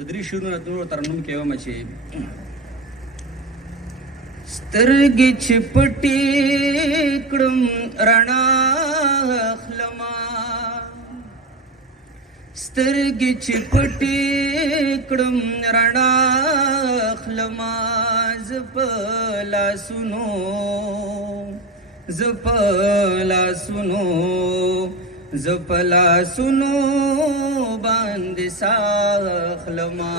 د درې شعرونو نور ترنم کوم چې سترګې چې پټې کړم رڼا اخلما سترګې چې پټې کړم رڼا اخلما زپلا سنو باندې ساخلما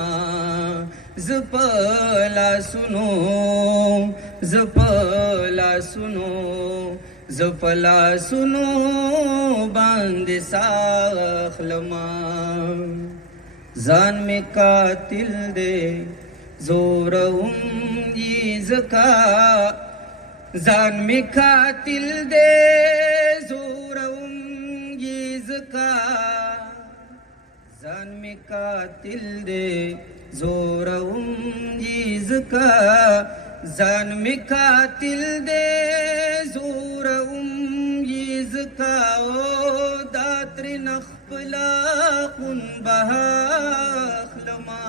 زپلا سنو باندې ساخلما ځان می قاتل دے زورم یی زکا ځان می قاتل دے زورم یی زکا ځان می قاتل دے زورم یی زکا ځان می قاتل دے زورم یی زکا او داتر نخپلا خون بهاخلما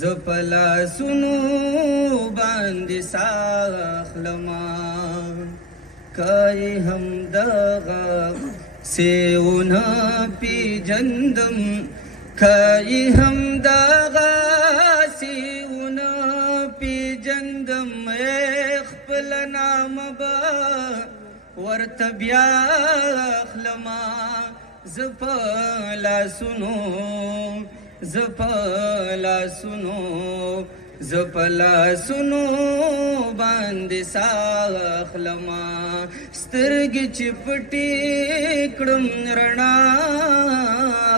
زپلا سنو باندې ساخلما کای هم دغه سیونه پی جندم کای هم دغه سیونه پی جندم خپل نام با ورته بیا اخلما زپلا سنو باندې ساخلما سترګې چې پټې کړم رڼا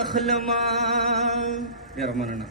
اخلما. یا مننه.